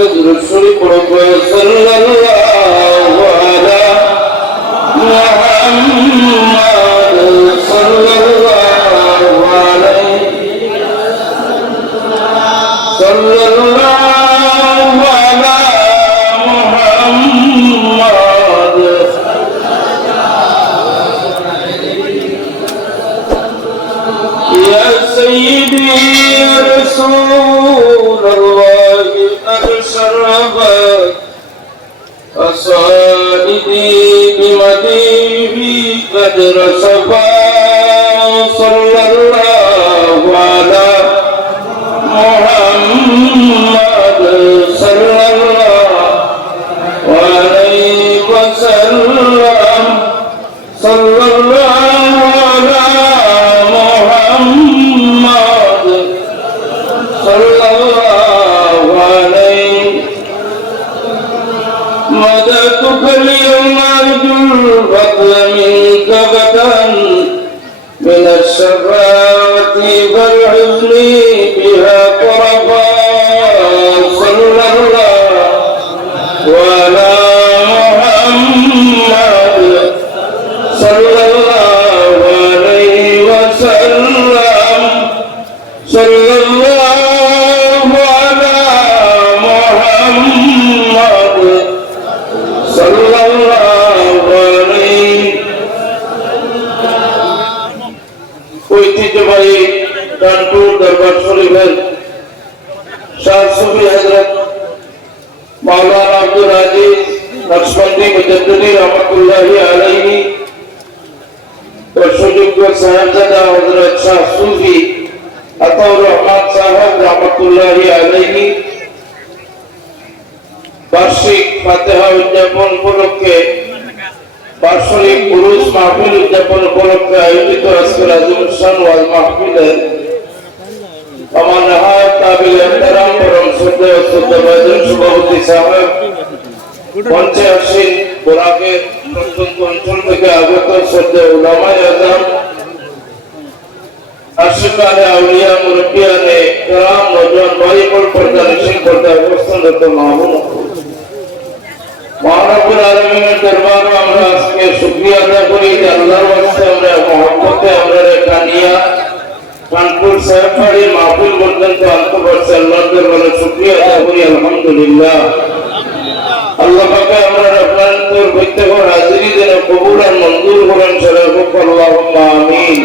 সাথে দুরূদ শরীফ পড়ো সাল্লাল্লাহু আলা মুহাম্মাদ সাল্লাল্লাহু আলাইহি সাল্লাল্লাহু আলা মুহাম্মাদ ইয়া সাইয়্যিদি ইয়া রাসূলাল্লাহ أرشربت أصائدي بمديه قد رشفا صلى الله على محمد صلى الله عليه وسلم صلى الله على محمد صلى الله عليه مددتك اليوم أرجو الفضل منك غدا من الشفاعة والحزن بها طرفا صلى الله على محمد صلى الله عليه وسلم صلى الله على محمد صلى الله عليه ঐতিহ্যবাহী কানপুর দরবার শরীফের শাহ সুফি হযরত মাওলানা আব্দুল আজিজ নকশবন্দি মুজাদ্দিদি রহমাতুল্লাহি আলাইহি ও সুযোগ্য সাহেবজাদা হযরত শাহ সুফি আতাউর রহমান সাহেব রহমাতুল্লাহি আলাইহি বার্ষিক ফাতিহা উদযাপন উপলক্ষে বার্ষিক উরুস মাহফিল উদযাপন উপলক্ষে আয়োজিত আজকের আজিমুশান ওয়াজ মাহফিলের আমার নেহায়েত কাবিল ইহতিরাম পরম শ্রদ্ধেয় শ্রদ্ধাভাজন সভাপতি সাহেব মঞ্চে আসীন বোরাকের প্রত্যন্ত অঞ্চল থেকে আগত শ্রদ্ধেয় উলামায়ে আযম আশিকানে আউলিয়া মুরব্বিয়ানে کرام নওজোয়ান ভাই বোন পর্দা নিশিন পর্দায় অবস্থানরত মাহবুব মহানবুল আলামিনের দরবারে আমরা আজকে শুকরিয়া আদায় করি যে আল্লাহর ওয়াস্তে আমরা মহব্বতে আমরা কানিয়া কানপুর সাহেববাড়ি মাহফিল পর্যন্ত আনতে পারছি আল্লাহর দরবারে শুকরিয়া আদায় করি আলহামদুলিল্লাহ। আল্লাহ পাক আমরা আপনাদের প্রত্যেকের হাজিরি যেন কবুল আর মঞ্জুর করেন সর্বক আল্লাহুম্মা আমিন।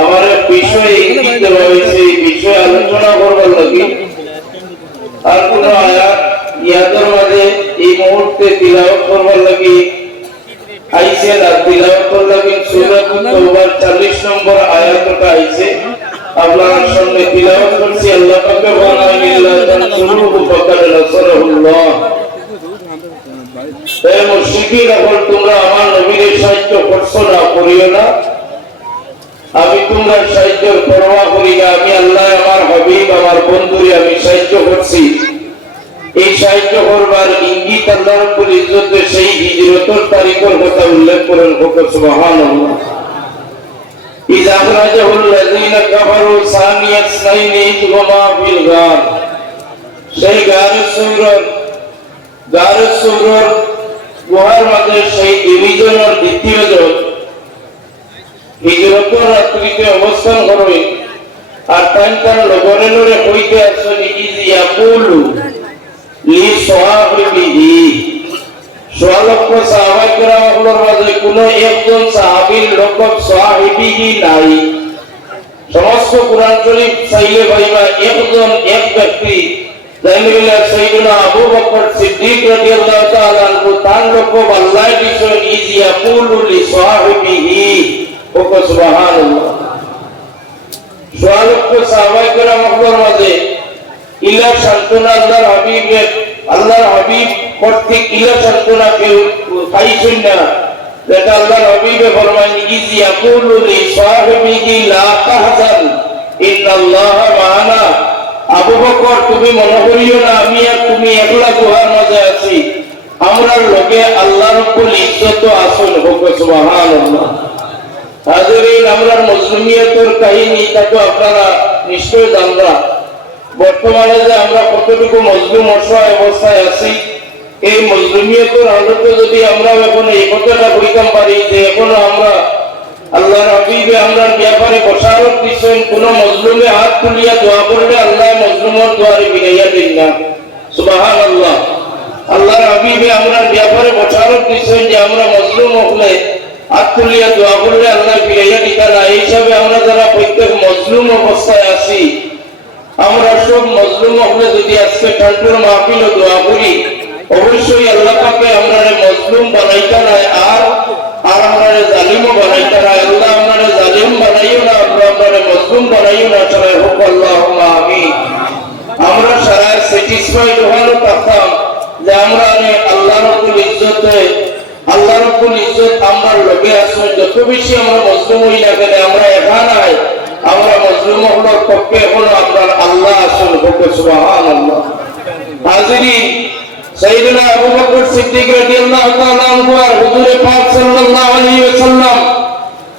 আমার বিষয় ইঙ্গিত রয়েছে বিষয় আলোচনা করবার লাগি আর কোন আয়াত ইয়াদের মাঝে এই মুহূর্তে তিলাওয়াত করবার লাগি আইছে না তিলাওয়াত করবার লাগি সূরা তাওবার 40 নম্বর আয়াতটা আইছে আপনার সামনে তিলাওয়াত করছি আল্লাহ পাক বলেন ইল্লা তানসুরুহু ফাকাদ নাসারাহুল্লাহ। হে মুশরিকিন এখন তোমরা আমার নবীর সাহায্য করছো না করিও না আমি তোমার সাহায্যের পরোয়া করি না আমি আল্লাহ আমার হাবিব আমার বন্ধুরে আমি সাহায্য করছি এই সাহায্য করবার ইঙ্গিত আল্লাহ রাব্বুল ইজ্জতের সেই হিজরতের তারিখের কথা উল্লেখ করেন সুবহানাল্লাহ। ইযা আখরাজাহুল লাযীনা কাফারু সানিয়াত সাইনি ইযহুমা ফিল গার সেই গারের সুরর গুহার মাঝে সেই ডিভিশনের দ্বিতীয় জন হিজরতের রাত্রিতে অবস্থান করে আর তার লগরে লরে কইতে আসেন ইজ ইয়াকুলু লি সাহাবিহি সোয়ালক্ষ সাহাবায়ে কেরামের মাঝে কোন একজন সাহাবীর লকব সাহাবিহি নাই। সমস্ত কুরআন শরীফ চাইলে ভাইবা একজন এক ব্যক্তি জামিলা সাইয়্যিদুনা আবু বকর সিদ্দিক রাদিয়াল্লাহু তাআলা আনহু তার লকব আল্লাহ দিছেন ইজ ইয়াকুলু লি সাহাবিহি ও সুবহানাল্লাহ। সোয়ালক্ষ সাহাবায়ে কেরামের মাঝে ইলা সান্তনা আল্লাহর হাবিব কর্তৃক ইলা সান্তনা কেউ পাইছেন না যেটা আল্লাহর হাবিবে ফরমায় ইজ ইয়াকুলু লি সাহিবিহি লা তাহজান ইন্নাল্লাহা মা'ানা। আবু বকর তুমি মনে করিও না আমি আর তুমি একলা গুহার মাঝে আছি আমরার লগে আল্লাহ রাব্বুল ইজ্জত আছেন হোক সুবহানাল্লাহ। হাজিরিন আমরার মুসলিমিয়তের কাহিনী তা তো আপনারা নিশ্চয় জানরা বর্তমানে যে আমরা কতটুকু মজলুম অসহায় অবস্থায় আছি, এই মজলুমিয়তের আলোকে যদি আমরা এখন এই কথাটা বলতাম পারি যে এখনো আমরা আল্লাহর হাবিবে আমরা ব্যাপারে বসারত দিচ্ছেন, কোন মজলুমে হাত তুলিয়া দোয়া করলে আল্লাহ মজলুমের দোয়ারে বিনাইয়া দিন না। সুবহানাল্লাহ। আল্লাহর হাবিবে আমরা ব্যাপারে বসারত দিচ্ছেন যে আমরা মজলুম হলে হাত তুলিয়া দোয়া করলে আল্লাহ বিনাইয়া দিতা না। এই হিসাবে আমরা যারা প্রত্যেক মজলুম অবস্থায় আছি, আমরা সব মজলুম হলে যদি আজকে ঠান্ডার মাহফিলে দোয়া করি, অবশ্যই আল্লাহ পাকে আমরা মজলুম বানাইতা না, আর আমরা জালিমও বানাইতা না। আল্লাহ আমরা জালিম বানাইও না, আমরা মজলুম বানাইও না। সবাই হোক আল্লাহুম্মা আমিন। আমরা সারা স্যাটিসফাইড হওয়ার কথা যে আমরা আল্লাহ রাব্বুল ইজ্জতে আল্লাহ রাব্বুল ইজ্জত আমার লগে আছে। যত বেশি আমরা মজলুম হই না কেন, আমরা একা নাই, আমরা মজলুম হওয়ার পক্ষে হলো আপনার আল্লাহ আসল হোক। সুবহানাল্লাহ। হাজিরিন, সাইয়েদনা আবু বকর সিদ্দিক রাদিয়াল্লাহু তাআলা আনহু আর হুজুর পাক সাল্লাল্লাহু আলাইহি ওয়াসাল্লাম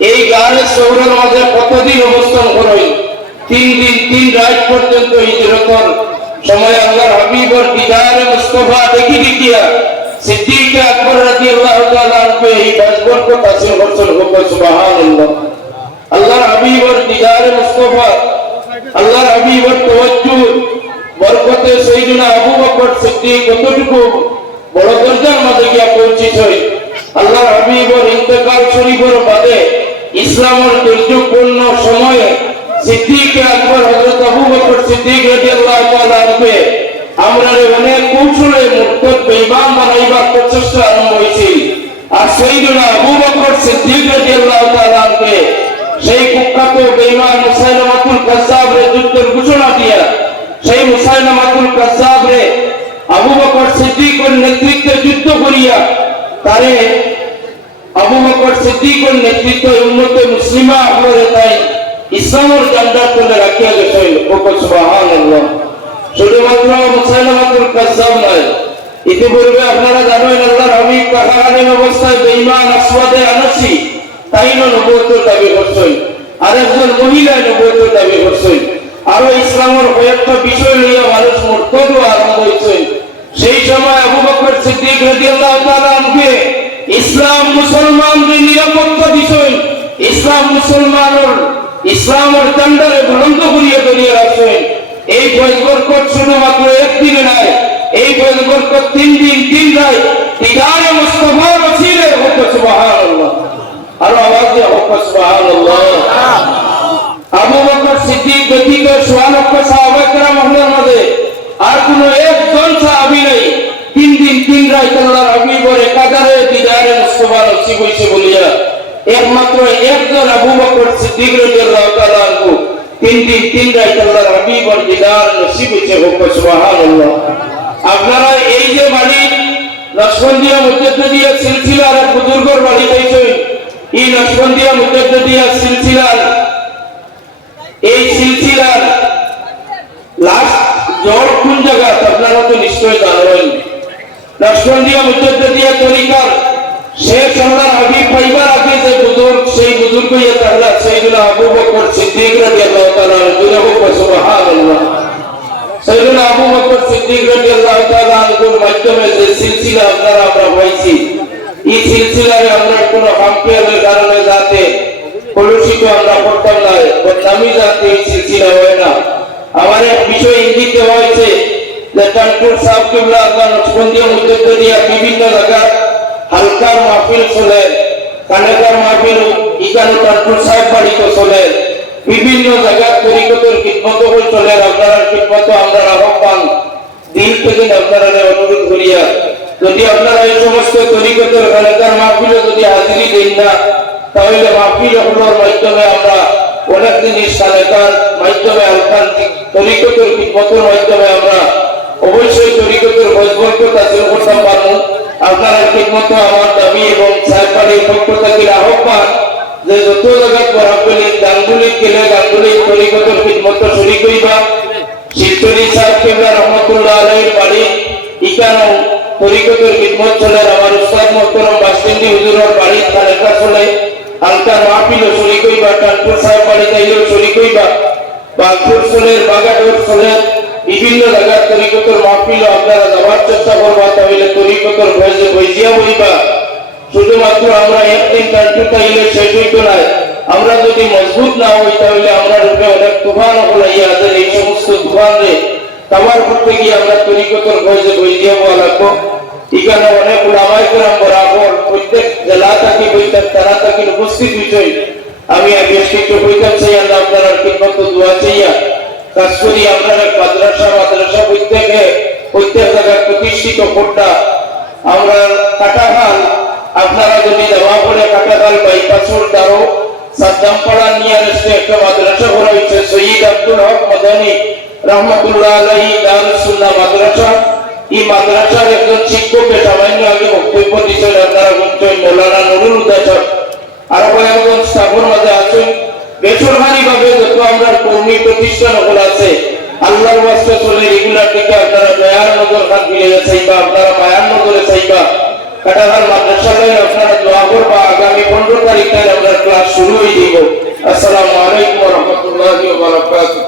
এই গায়ে শহরের মাঝে কতদিন অবস্থান করেন? 3 দিন 3 রাত পর্যন্ত হিজরতের সময় আল্লাহর হাবিবের দিদারে মুস্তাফা দেখি দেখিয়া সিদ্দিক আকবর রাদিয়াল্লাহু তাআলা আনহু এই বরকত হাসিল করছেন। সুবহানাল্লাহ। আল্লাহর হাবিবের দিদারে মুস্তাফা, আল্লাহর হাবিবের তাওয়াজ্জুহ বরকতে সাইয়েদনা আবু বকর সিদ্দিক কতটুকু বড় দরজার মাঝে গিয়া পৌঁছেছে। আল্লাহর হাবিবের ইন্তেকাল শরীফের বাদে ইসলামের দুর্যোগপূর্ণ সময়ে সিদ্দিক আকবর হযরত আবু বকর সিদ্দিক রাদিয়াল্লাহু তাআলা আনহু আমরা অনেক কৌশলে মুরতাদ বেঈমান বানাইবার প্রচেষ্টা আরম্ভ হয়েছিল। আর সাইয়েদনা আবু বকর সিদ্দিক রাদিয়াল্লাহু তাআলা আনহু সেই কুখ্যাত বেঈমান মুসাইলামাতুল কাজ্জাবরে যুদ্ধের ঘোষণা দিয়া সেই মুসাইলামাতুল কাজ্জাবরে আবু বকর সিদ্দিকের নেতৃত্বে যুদ্ধ করিয়া তারে আবু বকর সিদ্দিকের নেতৃত্বে উম্মতে মুসলিমা হয়ে তাই ইসলামের ঝান্ডা তুলে রাখিয়া গেছেন। সুবহানাল্লাহ। শুধুমাত্র মুসাইলামাতুল কাজ্জাব নয়, ইতিপূর্বে আপনারা জানেন আল্লাহর হাবিব কাহারানের অবস্থায় বেঈমান আসওয়াদে আনাসি তাইনো নবুয়তের দাবি করছেন, আরেকজন মহিলা নবুয়তের দাবি করছেন। আরো ইসলামের কয়েকটা বিষয় লইয়া মানুষ মুরতাদ আরম্ভ হয়েছে। সেই সময় আবু বকর সিদ্দিক রাদিয়াল্লাহু তাআলা আনহু ইসলাম মুসলমানদের নিরাপত্তা দিছেন, ইসলামের ঝান্ডারে বুলন্দ করিয়া ধরিয়া রাখছেন। এই ফয়েজ বরকত শুধুমাত্র একদিনে নাই, এই ফয়েজ বরকত 3 দিন 3 রাত দিদারে মুস্তাফার ওসিলে হোক। সুবহানাল্লাহ। আর আওয়াজ দিয়ে হোক সুবহানাল্লাহ। আবু বকর সিদ্দিক ব্যতীত 100 লক্ষ সাহাবায়ে কেরাম হলের মধ্যে আর কোন একজন সাহাবী নাই 3 দিন 3 রাত আল্লাহর হাবিবের কাদারে দিদারে মুস্তাফা নসিব হইছে বলিয়া একমাত্র একজন আবু বকর সিদ্দিক রাদিয়াল্লাহু তাআলা আনহু 3 দিন 3 রাত আল্লাহর হাবিবের দিদার নসিব হইছে। সুবহানাল্লাহ। আপনারা এই যে বাড়ি নকশবন্দিয়া মুজাদ্দিদিয়া সিলসিলার বুজুর্গর বাড়ি পাইছেন, এই নকশবন্দিয়া মুজাদ্দিদিয়া সিলসিলার এই সিলসিলার লাস্ট জোর কোন জায়গা আপনারা তো নিশ্চয় জানেন। নকশবন্দিয়া মুজাদ্দিদিয়া তরিকার শেখ আল্লাহর হাবিব পাইবার আগে যে বুজুর্গ, সেই বুজুর্গ ইয়া তাহলে সাইয়েদনা আবু বকর সিদ্দিক রাদিয়াল্লাহু তাআলা আনহু। সুবহানাল্লাহ। সাইয়েদনা আবু বকর সিদ্দিক রাদিয়াল্লাহু তাআলা আনহুর মাধ্যমে যে সিলসিলা আপনারা আমরা পাইছি, এই সিলসিলায় আমরা কোনো হামপিয়ালের কারণে যাতে কলুষিত আমরা করতাম না, বদনামি যাতে এই সিলসিলা হয় না। আমার এক বিষয় ইঙ্গিত দেওয়া হয়েছে যে কানপুর সাহেব কিবলা আপনার নকশবন্দিয়া মুজাদ্দিদিয়া বিভিন্ন জায়গায় হালকার মাহফিল চলে, কানেকার মাহফিল ইকানো কানপুর সাহেব বাড়িতে চলে, বিভিন্ন জায়গায় তরিকতের খিদমত হয়ে চলে। আপনারা খিদমত আমরা আহ্বান দিন থেকে আপনারা অনুরোধ করিয়া যদি আপনারা এই সমস্ত তরিকতের কানেকার মাহফিলে যদি হাজিরি দেন না, তাহলে মাহফিলগুলোর মাধ্যমে আমরা অনেক জিনিস কানেকার মাধ্যমে হালকার তরিকতের খিদমতের মাধ্যমে আমরা অবশ্যই তরিকতের বরকত হাসিল করতে পারবো। আপনারা খিদমত আমার দাবি এবং সাহেববাড়ির পক্ষ থেকে আহ্বান যে যত জায়গায় পড়াবলি গাঙ্গুলি গেলে গাঙ্গুলি তরিকতের খিদমত শুরু করিবা। শিবচুরি সাহেব কিবলা রহমতুল্লাহ আলাইহির বাড়ি ইকানো তরিকতের খিদমত চলে। আমার উস্তাদ মোহতরম বাসিন্দি হুজুরের বাড়ি খালেকা চলে, হালকার মাহফিলও শুরু করিবা। কানপুর সাহেব বাড়ি তাইলেও শুরু করিবা। বাগপুর চলে, বাগাডোর চলে, বিভিন্ন জায়গার তরিকতের মাহফিল আপনারা যাওয়ার চেষ্টা করবা, তাহলে তরিকতের ভয়েসে বইজিয়া বইবা। শুধুমাত্র আমরা একদিন কান্ট্রি তাইলে শেষ হইতো না, আমরা যদি মজবুত না হই তাহলে আমরা রূপে অনেক তুফান হলাইয়া আছে। এই সমস্ত তুফানে কাবার করতে গিয়ে আমরা তরিকতের ভয়েসে বইজিয়া বলা লাগবো। এখানে অনেক উলামায়ে কেরাম বরাবর প্রত্যেক জেলা থেকে বইতাম, তারা থেকে উপস্থিত বিষয় আমি আগে কিছু বইতাম চাই। আল্লাহ আপনারা কিসমত দোয়া চাইয়া কাজ করি। আপনারা মাদ্রাসা প্রত্যেক জায়গায় প্রতিষ্ঠিত কোটা আমরা কাটাখাল, আপনারা যদি দেওয়া পড়ে কাটাখাল বাইপাসুর দ্বারো সাদ্দামপাড়া নিয়ারেস্টে একটা মাদ্রাসা করা হয়েছে, সৈয়দ আব্দুল হক মাদানী রহমতুল্লাহ আলাইহি দারুস সুন্নাহ মাদ্রাসা। এই মাদ্রাসার একজন শিক্ষকের সামান্য আগে বক্তব্য দিচ্ছেন, আপনারা বলছেন মৌলানা নুরুল হুদা সাহেব। আরো কয়েকজন স্টাফের মাঝে আছেন। বেসরকারি ভাবে যত আমরা কর্মী প্রতিষ্ঠান হল আছে, আল্লাহর ওয়াস্তে চলে রেগুলার থেকে আপনারা দয়ার নজর খান ফিরে চাইবা, আপনারা মায়ার নজরে চাইবা। কাটাখাল মাদ্রাসায় আপনারা দোয়া করবা। আগামী 15 তারিখ আমরা ক্লাস শুরু হয়ে দিব। আসসালামু আলাইকুম ওয়া রাহমাতুল্লাহি ওয়া বারাকাতুহু।